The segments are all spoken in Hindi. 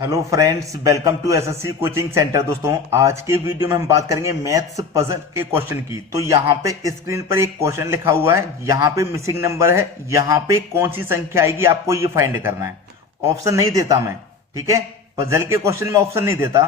Hello friends, welcome to SSC coaching centre. दोस्तों, आज के वीडियो में हम बात करेंगे मैथ्स पजल के क्वेश्चन की। तो यहाँ पे स्क्रीन पर एक क्वेश्चन लिखा हुआ है, यहाँ पे मिसिंग नंबर है, यहाँ पे कौन सी संख्या आएगी आपको ये फाइंड करना है। ऑप्शन नहीं देता मैं, ठीक है। पजल के क्वेश्चन में ऑप्शन नहीं देता।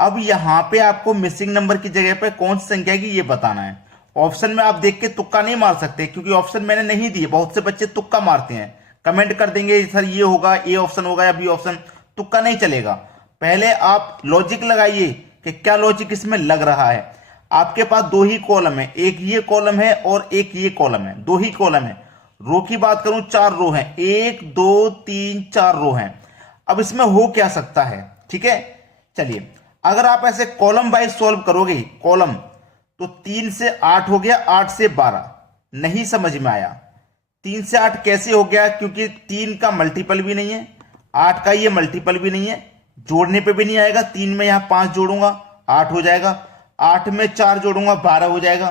अब यहाँ पे आपको मिसिंग नंबर की जगह पे कौन सी संख्या आएगी ये बताना है। ऑप्शन में आप देख के तुक्का नहीं मार सकते, क्योंकि ऑप्शन मैंने नहीं दिए। बहुत से बच्चे तुक्का मारते हैं, कमेंट कर देंगे सर ये होगा, ए ऑप्शन होगा या बी ऑप्शन। तुक्का नहीं चलेगा। पहले आप लॉजिक लगाइए कि क्या लॉजिक इसमें लग रहा है। आपके पास दो ही कॉलम है, एक ये कॉलम है और एक ये कॉलम है, दो ही कॉलम है। रो की बात करूं, 4 रो हैं, 1 2 3 4 रो हैं। अब इसमें हो क्या सकता है, ठीक है। चलिए, अगर आप ऐसे कॉलम वाइज सॉल्व करोगे कॉलम, तो 3 से 8 हो गया, 8 से 12 नहीं समझ में आया। 3 से 8 कैसे हो गया, क्योंकि 3 का मल्टीपल भी नहीं है, 8 का ये मल्टीपल भी नहीं है, जोड़ने पे भी नहीं आएगा। 3 में यहां 5 जोड़ूंगा 8 हो जाएगा, 8 में 4 जोड़ूंगा 12 हो जाएगा,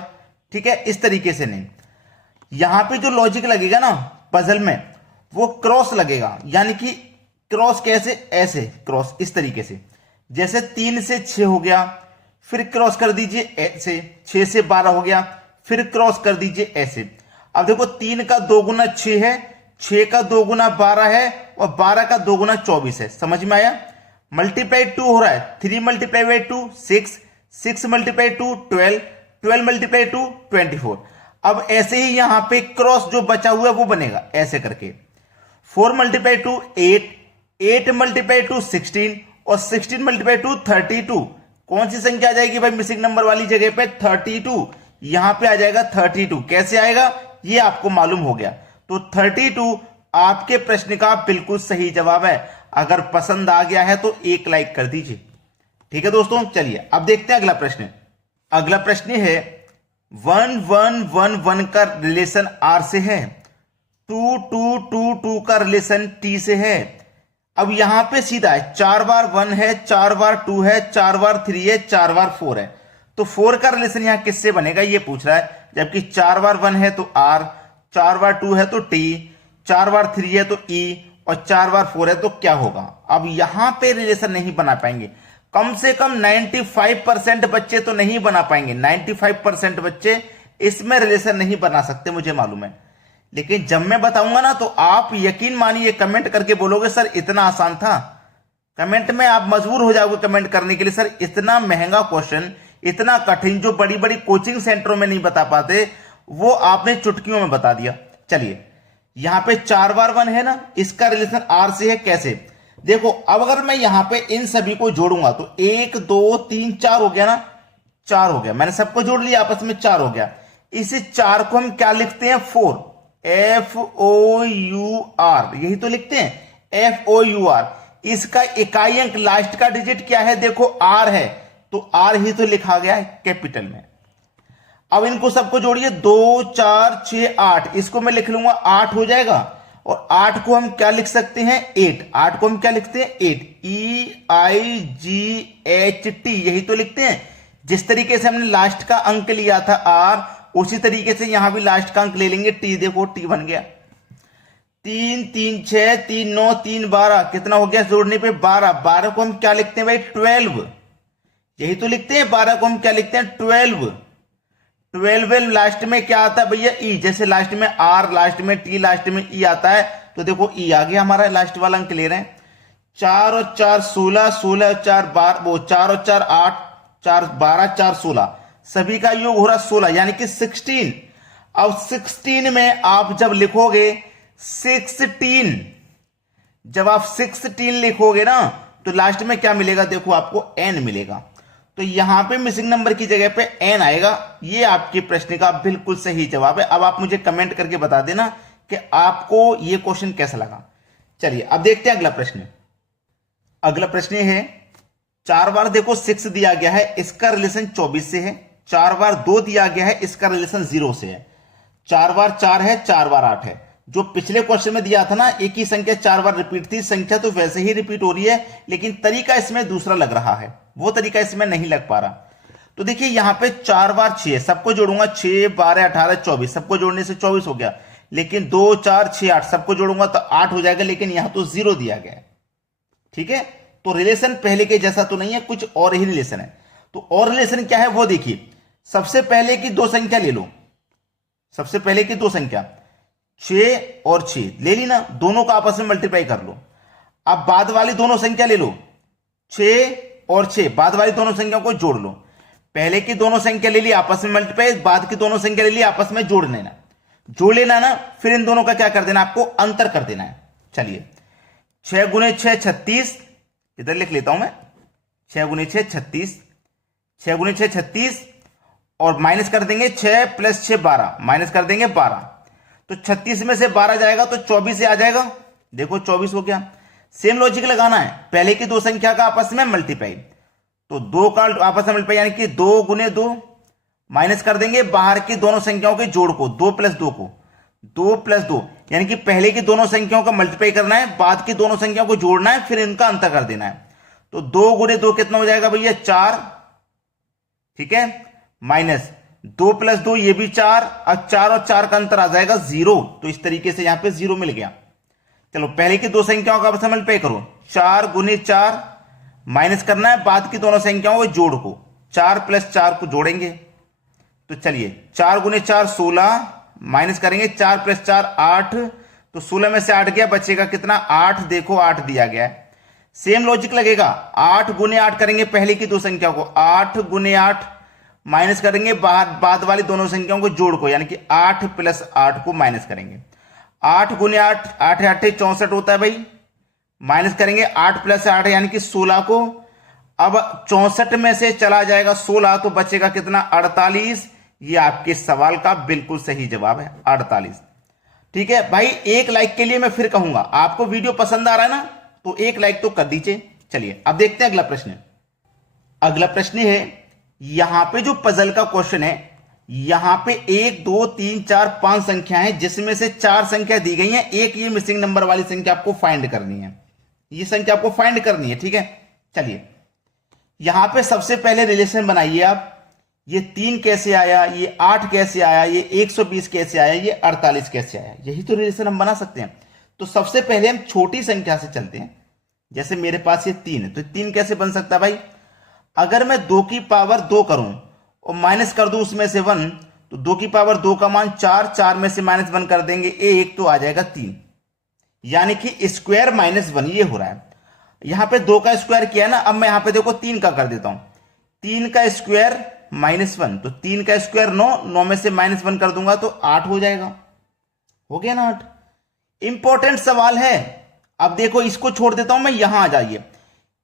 ठीक है। इस तरीके से नहीं, यहां पे जो लॉजिक लगेगा ना पजल में, वो क्रॉस लगेगा। यानी कि क्रॉस कैसे, ऐसे क्रॉस, इस तरीके से। जैसे 3 से 6 हो गया, फिर क्रॉस कर दीजिए ऐसे, 6 से 12 हो गया, फिर क्रॉस कर दीजिए ऐसे। अब देखो 3 का 2 गुना 6 है, 6 का 2 गुना 12 है, और 12 का 2 गुना 24 है। समझ में आया। मल्टीप्लाई 2 हो रहा है, 3 मल्टीप्लाई बाई 2 6, 6 मल्टीप्लाई 2 12, 12 मल्टीप्लाई 2 24। अब ऐसे ही यहां पे क्रॉस जो बचा हुआ है वो बनेगा ऐसे करके। 4 मल्टीप्लाई 2 8, 8 मल्टीप्लाई 2 16, और 16 मल्टीप्लाई 2 32। कौन सी संख्या आ जाएगी भाई मिसिंग नंबर वाली जगह पे, 32। यहां पे आ जाएगा 32। कैसे आएगा ये आपको मालूम हो गया। तो 32 आपके प्रश्न का बिल्कुल सही जवाब है। अगर पसंद आ गया है तो एक लाइक कर दीजिए, ठीक है दोस्तों। चलिए अब देखते हैं अगला प्रश्न। अगला प्रश्न है 1 1 1 1 का रिलेशन R से है, 2 2 2 2 का रिलेशन T से है। अब यहां पे सीधा है, 4 बार 1 है, 4 बार 2 है, 4 बार 3 है, 4 बार 4 है। तो 4 का रिलेशन यहां किससे बनेगा ये पूछ रहा है। जबकि 4 बार 1 है तो R, 4 बार 2 है तो T, 4 बार 3 है तो E, और 4 बार 4 है तो क्या होगा। अब यहां पे रिलेशन नहीं बना पाएंगे। कम से कम 95% बच्चे तो नहीं बना पाएंगे। 95% बच्चे इसमें रिलेशन नहीं बना सकते, मुझे मालूम है। लेकिन जब मैं बताऊंगा ना तो आप यकीन मानिए, कमेंट करके बोलोगे सर इतना आसान था। कमेंट में आप मजबूर हो जाओगे कमेंट करने के लिए, सर इतना महंगा क्वेश्चन, इतना कठिन, जो बड़ी बड़ी कोचिंग सेंटरों में नहीं बता पाते, वो आपने चुटकियों में बता दिया। चलिए, यहां पे 4 बार 1 है ना, इसका रिलेशन R से है। कैसे, देखो अब अगर मैं यहां पे इन सभी को जोड़ूंगा तो 1 2 3 4 हो गया ना, 4 हो गया। मैंने सबको जोड़ लिया आपस में, 4 हो गया। इस 4 को हम क्या लिखते हैं, 4, FOUR, यही तो लिखते हैं, FOUR। इसका इकाई अंक लास्ट का डिजिट क्या है, देखो R है, तो R ही तो लिखा गया है कैपिटल में। अब इनको सबको जोड़िए, 2 4 6 8, इसको मैं लिख लूंगा 8 हो जाएगा। और 8 को हम क्या लिख सकते हैं, 8। 8 को हम क्या लिखते हैं, 8, EIGHT, यही तो लिखते हैं। जिस तरीके से हमने लास्ट का अंक लिया था R, उसी तरीके से यहां भी लास्ट का अंक ले लेंगे T। देखो T बन गया। 3 3 6 3 9 3 12, कितना हो गया जोड़ने पे, 12। 12 को हम क्या लिखते हैं भाई, 12, यही तो लिखते हैं। 12 को हम क्या लिखते हैं, 12। 12 लास्ट में क्या आता है भैया, E। जैसे लास्ट में R, लास्ट में T, लास्ट में E आता है, तो देखो E आ गया हमारा, लास्ट वाला अंक ले रहे हैं। 4 और 4 16, 16 और 4 12, वो 4 और 4 8, 4 12, 4 16, सभी का योग हो रहा 16, यानी कि 16। अब 16 में आप जब लिखोगे 16, जब आप 16 लिखोगे ना, तो लास्ट में क्या मिलेगा, देखो आपको N मिलेगा। तो यहां पे मिसिंग नंबर की जगह पे N आएगा। ये आपके प्रश्न का बिल्कुल सही जवाब है। अब आप मुझे कमेंट करके बता देना कि आपको ये क्वेश्चन कैसा लगा। चलिए अब देखते हैं अगला प्रश्न। अगला प्रश्न है, 4 बार देखो 6 दिया गया है, इसका रिलेशन 24 से है। 4 बार 2 दिया गया है, इसका रिलेशन 0 से है। 4 बार 4 है, 4 बार 8 है। जो पिछले क्वेश्चन में दिया था ना, एक ही संख्या 4 बार रिपीट थी, संख्या तो वैसे ही रिपीट हो रही है, लेकिन तरीका इसमें दूसरा लग रहा है, वो तरीका इसमें नहीं लग पा रहा। तो देखिए यहां पे 4 बार 6, सबको जोड़ूंगा 6 12 18 24, सबको जोड़ने से 24 हो गया। लेकिन 2 4 6 8, सबको जोड़ूंगा तो 8 हो जाएगा, लेकिन यहां तो 0 दिया गया है, ठीक है। तो रिलेशन पहले के जैसा तो नहीं है, कुछ और ही रिलेशन है। तो और रिलेशन क्या है वो देखिए। सबसे पहले की दो संख्या ले लो, सबसे पहले की दो संख्या 6 और 6 ले ली ना, दोनों का आपस में मल्टीप्लाई कर लो। अब बाद वाली दोनों संख्या ले लो, 6 और 6, बाद वाली दोनों संख्याओं को जोड़ लो। पहले की दोनों संख्या ले ली आपस में मल्टीप्लाई, बाद की दोनों संख्या ले ली आपस में जोड़ लेना, जोड़ लेना ना, फिर इन दोनों का क्या कर देना, आपको अंतर कर देना है। चलिए 6 गुने 6 36, इधर लिख लेता हूं मैं, 6 गुने 6 36, 6 गुने 6 36, और माइनस कर देंगे 6 प्लस 6 12, माइनस कर देंगे 12, तो 36 में से 12 जाएगा तो 24 से आ जाएगा। देखो 24 हो गया। सेम लॉजिक लगाना है, पहले की दो संख्या का आपस में मल्टीप्लाई, तो दो का आपस में मल्टीप्लाई यानी कि 2 गुने 2, माइनस कर देंगे बाहर की दोनों संख्याओं के जोड़ को, 2 प्लस 2 को, 2 प्लस 2 यानी कि पहले की दोनों संख्याओं का मल्टीप्लाई करना है, बाद की दोनों संख्याओं को जोड़ना है, फिर इनका अंतर कर देना है। तो 2 गुने 2 कितना हो जाएगा भैया, 4, ठीक है, माइनस 2 प्लस 2 ये भी 4, और 4 और 4 का अंतर आ जाएगा 0, तो इस तरीके से यहां पे 0 मिल गया। चलो पहले की दो संख्याओं का आपस में मल्टीप्लाई करो, 4 गुने 4, माइनस करना है बाद की दोनों संख्याओं को जोड़ को, 4 प्लस 4 को जोड़ेंगे, तो चलिए 4 गुने 4 16, माइनस करेंगे 4 प्लस 4 8, तो 16 में से 8 गया, बचेगा कितना 8, देखो 8 दिया गया है। सेम लॉजिक लगेगा, 8 गुने 8 करेंगे पहले की दो संख्याओं को, 8 गुने 8, माइनस करेंगे बाहर बाद वाली दोनों संख्याओं को जोड़ को, यानी कि 8 प्लस 8 को माइनस करेंगे, 8 गुने 8, 8 8 64 होता है भाई, माइनस करेंगे 8 प्लस 8 यानी कि 16 को, अब 64 में से चला जाएगा 16, तो बचेगा कितना 48। ये आपके सवाल का बिल्कुल सही जवाब है 48। ठीक है भाई, एक लाइक के लिए मैं फिर कहूंगा, आपको वीडियो पसंद आ रहा है ना, तो एक लाइक तो कर दीजिए। चलिए अब देखते हैं अगला प्रश्न। अगला प्रश्न है, यहां पे जो पजल का क्वेश्चन है, यहां पे 1 2 3 4 5 संख्या है, जिसमें से 4 संख्या दी गई है, एक ये मिसिंग नंबर वाली संख्या आपको फाइंड करनी है, ये संख्या आपको फाइंड करनी है। ठीक है, चलिए यहां पे सबसे पहले रिलेशन बनाइए आप, ये 3 कैसे आया, ये 8 कैसे आया, ये 120 कैसे आया, ये 48 कैसे आया, यही तो रिलेशन हम बना सकते हैं। तो सबसे पहले हम छोटी संख्या से चलते हैं, जैसे मेरे पास ये 3 है, तो 3 कैसे बन सकता है भाई, अगर मैं 2 की पावर 2 करूं और माइनस कर दूं उसमें से 1, तो 2 की पावर 2 का मान 4, 4 में से माइनस 1 कर देंगे 1, तो आ जाएगा 3, यानी कि स्क्वायर माइनस 1 ये हो रहा है। यहां पे 2 का स्क्वायर किया ना, अब मैं यहां पे देखो 3 का कर देता हूं, 3 का स्क्वायर माइनस 1, तो 3 का स्क्वायर 9, 9 में से माइनस 1 कर दूंगा तो 8 हो जाएगा, हो गया ना 8। इंपॉर्टेंट सवाल है। अब देखो इसको छोड़ देता हूं मैं, यहां आ जाइए,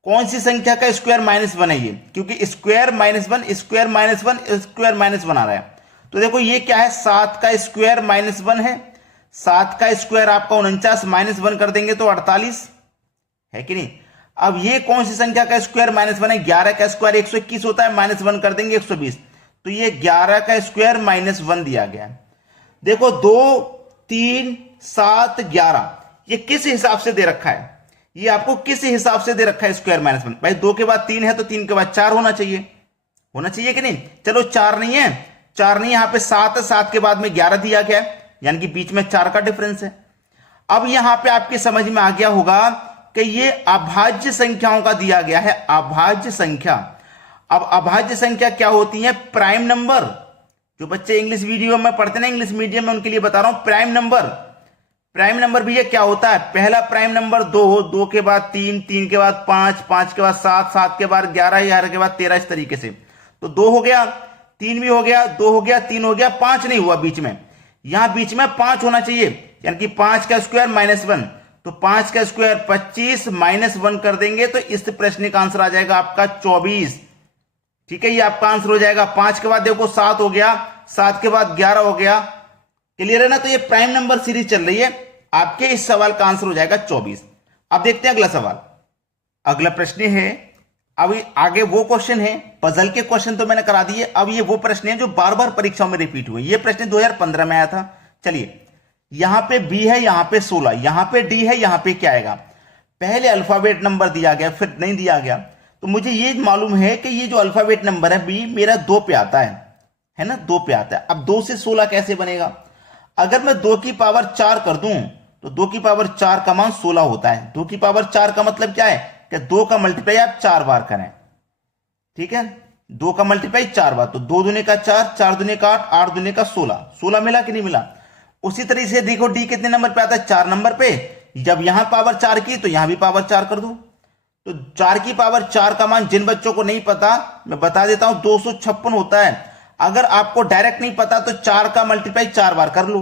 कौन सी संख्या का स्क्वायर माइनस 1 है ये, क्योंकि square minus 1 square minus 1 square minus 1 आ रहा है। तो देखो ये क्या है, 7 का स्क्वायर माइनस 1 है, 7 का स्क्वायर आपका 49, माइनस 1 कर देंगे तो 48 है कि नहीं। अब ये कौन सी संख्या का स्क्वायर माइनस 1 है, 11 का स्क्वायर 121 होता है, माइनस 1 कर देंगे 120, तो ये 11 का स्क्वायर माइनस 1 दिया गया है। देखो 2 3 7 11 ये किस हिसाब से दे रखा है, ये आपको किस हिसाब से दे रखा है स्क्वायर माइनस 1, भाई 2 के बाद 3 है तो 3 के बाद 4 होना चाहिए, होना चाहिए कि नहीं। चलो 4 नहीं है, 4 नहीं, यहां पे 7 है, 7 के बाद में 11 दिया गया है, यानी कि बीच में 4 का डिफरेंस है। अब यहां पे आपके समझ में आ गया होगा कि ये अभाज्य संख्याओं का दिया गया है, अभाज्य संख्या। अब अभाज्य संख्या क्या होती है, प्राइम नंबर। जो बच्चे इंग्लिश वीडियो में पढ़ते ना, इंग्लिश मीडियम में, उनके लिए बता रहा हूं, प्राइम नंबर। प्राइम नंबर भैया क्या होता है, पहला प्राइम नंबर 2, 2 के बाद 3, 3 के बाद 5, 5 के बाद 7, 7 के बाद 11, 11 के बाद 13, इस तरीके से। तो 2 हो गया, 3 भी हो गया, 2 हो गया, 3 हो गया, 5 नहीं हुआ बीच में, यहां बीच में 5 होना चाहिए, यानी कि 5 का स्क्वायर माइनस 1, तो 5 का स्क्वायर 25, माइनस 1 कर देंगे तो इस प्रश्न का आंसर आ जाएगा आपका 24। ठीक है, ये आपका आंसर हो जाएगा। 5 के बाद देखो 7 हो गया, 7 के बाद 11 हो गया, क्लियर है ना। तो ये प्राइम नंबर सीरीज चल रही है, आपके इस सवाल का आंसर हो जाएगा 24। अब देखते हैं अगला सवाल। अगला प्रश्न है, अभी आगे वो क्वेश्चन है, पजल के क्वेश्चन तो मैंने करा दिए, अब ये वो प्रश्न है जो बार बार परीक्षाओं में रिपीट हुए। ये प्रश्न 2015 में आया था। चलिए यहां पे बी है, यहां पे 16, यहां पे डी है, यहां पे क्या आएगा, पहले अल्फाबेट नंबर दिया गया, फिर नहीं दिया गया, तो मुझे ये मालूम है कि ये जो अल्फाबेट नंबर है बी मेरा 2 पे आता है ना, 2 पे आता है। अब 2 से 16 कैसे बनेगा, अगर मैं 2 की पावर 4 कर दूं तो 2 की पावर 4 का मान 16 होता है। 2 की पावर 4 का मतलब क्या है, कि 2 का मल्टीप्लाई आप 4 बार करें। ठीक है, 2 का मल्टीप्लाई 4 बार, तो 2 दूने का 4, 4 दूने का 8, 8 दूने का 16, 16 मिला कि नहीं मिला। उसी तरीके से देखो डी कितने नंबर पे आता है, 4 नंबर पे। जब यहां पावर 4 की तो यहां भी पावर 4 कर दो। तो 4 की पावर 4 का मान जिन बच्चों को नहीं पता मैं बता देता हूं 256 होता है। अगर आपको डायरेक्ट नहीं पता तो 4 का मल्टीप्लाई 4 बार कर लो,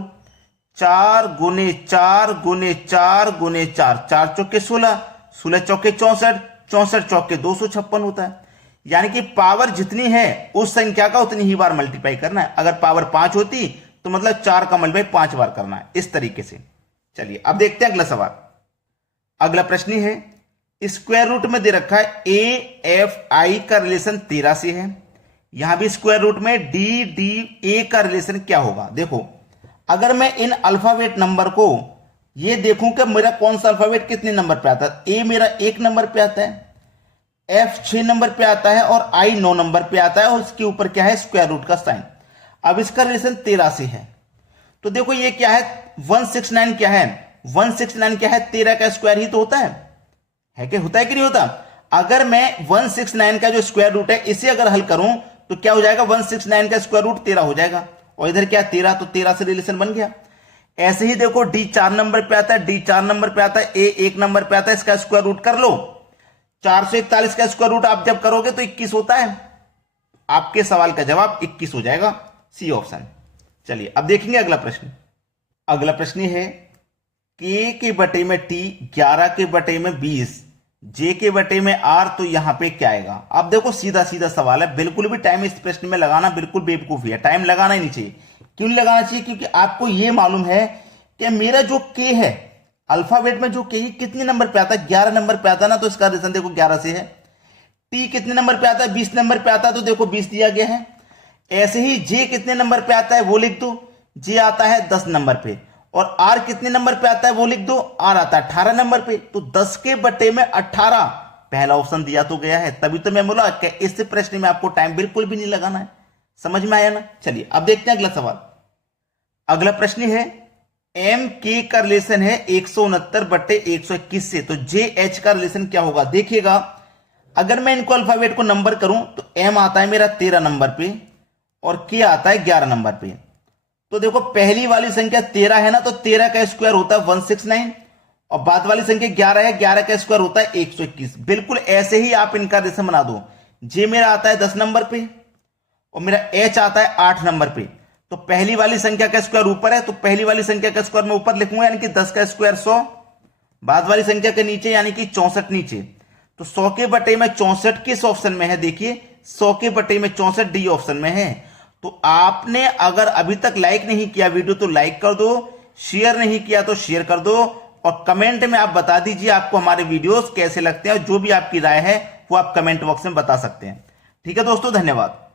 4 गुने 4 गुने 4 गुने 4, 4 चौके 16, 16 चौके 64, 64 चौके 256 होता है। यानी कि पावर जितनी है उस संख्या का उतनी ही बार मल्टीप्लाई करना है। अगर पावर 5 होती तो मतलब 4 का मल्टीप्लाई 5 बार करना है, इस तरीके से। चलिए अब देखते हैं अगला सवाल। अगला प्रश्न है, स्क्वायर रूट में दे रखा है ए एफ आई का रिलेशन 13 से है। यहां भी स्क्वायर रूट में डी डी ए का रिलेशन क्या होगा। देखो अगर मैं इन अल्फाबेट नंबर को ये देखूं कि मेरा कौन सा अल्फाबेट कितने नंबर पे आता है। ए मेरा 1 नंबर पे आता है, एफ 6 नंबर पे आता है और आई 9 नंबर पे आता है और उसके ऊपर क्या है, स्क्वायर रूट का साइन। अब इसका रिलेशन 13 से है। तो देखो ये क्या है, 169 क्या है, 169 क्या है, 13 का स्क्वायर ही तो होता है कि होता है कि नहीं होता। अगर मैं 169 का जो स्क्वायर रूट है इसे अगर हल करूं तो क्या हो जाएगा, 169 का स्क्वायर रूट 13 हो जाएगा। और इधर क्या 13, तो 13 से रिलेशन बन गया। ऐसे ही देखो डी 4 नंबर पे आता है, डी 4 नंबर पे आता है, ए 1 नंबर पे आता है, इसका स्क्वायर रूट कर लो। 441 का स्क्वायर रूट आप जब करोगे तो 21 होता है। आपके सवाल का जवाब 21 हो जाएगा, सी ऑप्शन। चलिए अब देखेंगे अगला प्रश्न। अगला प्रश्न है के बटे में टी, 11 के बटे में 20, जे के बटे में आर, तो यहां पे क्या आएगा। अब देखो सीधा सीधा सवाल है, बिल्कुल भी टाइम इस प्रश्न में लगाना बिल्कुल बेवकूफी है, टाइम लगाना ही नहीं चाहिए। क्यों नहीं लगाना चाहिए, क्योंकि आपको यह मालूम है कि मेरा जो के है अल्फाबेट में, जो के कितने नंबर पे आता है, 11 नंबर पे आता है ना, तो इसका रिलेशन देखो 11 से है। टी कितने नंबर पे आता है, 20 नंबर पे आता है, तो देखो 20 दिया गया है। ऐसे ही जे कितने नंबर पे आता है वो लिख दो, जे आता है 10 नंबर पे। और आर कितने नंबर पे आता है वो लिख दो, आर आता है 18 नंबर पे। तो 10 के बटे में 18 पहला ऑप्शन दिया तो गया है। तभी तो मैं बोला कि इस प्रश्न में आपको टाइम बिल्कुल भी नहीं लगाना है। समझ में आया ना। चलिए अब देखते हैं अगला सवाल। अगला प्रश्न है एम के का रिलेशन है 169 बटे 121 से, तो जे एच का रिलेशन क्या होगा। देखिएगा अगर मैं इनको अल्फाबेट को नंबर करूं तो एम आता है मेरा 13 नंबर पे और के आता है 11 नंबर पे। तो देखो पहली वाली संख्या 13 है ना, तो 13 का स्क्वायर होता है 169 और बाद वाली संख्या 11 है, 11 का स्क्वायर होता है 121। बिल्कुल ऐसे ही आप इनका रिलेशन बना दो। जे मेरा आता है 10 नंबर पे और मेरा एच आता है 8 नंबर पे। तो पहली वाली संख्या का स्क्वायर ऊपर है, तो पहली वाली संख्या का स्क्वायर मैं ऊपर लिखूंगा, यानी कि 10 का स्क्वायर 100। बाद वाली संख्या के नीचे यानी कि 64 नीचे। तो 100 के बटे में 64 किस ऑप्शन में है, देखिए 100 के बटे में 64 डी ऑप्शन में है। तो आपने अगर अभी तक लाइक नहीं किया वीडियो तो लाइक कर दो, शेयर नहीं किया तो शेयर कर दो और कमेंट में आप बता दीजिए आपको हमारे वीडियोस कैसे लगते हैं। और जो भी आपकी राय है वो आप कमेंट बॉक्स में बता सकते हैं। ठीक है दोस्तों, धन्यवाद।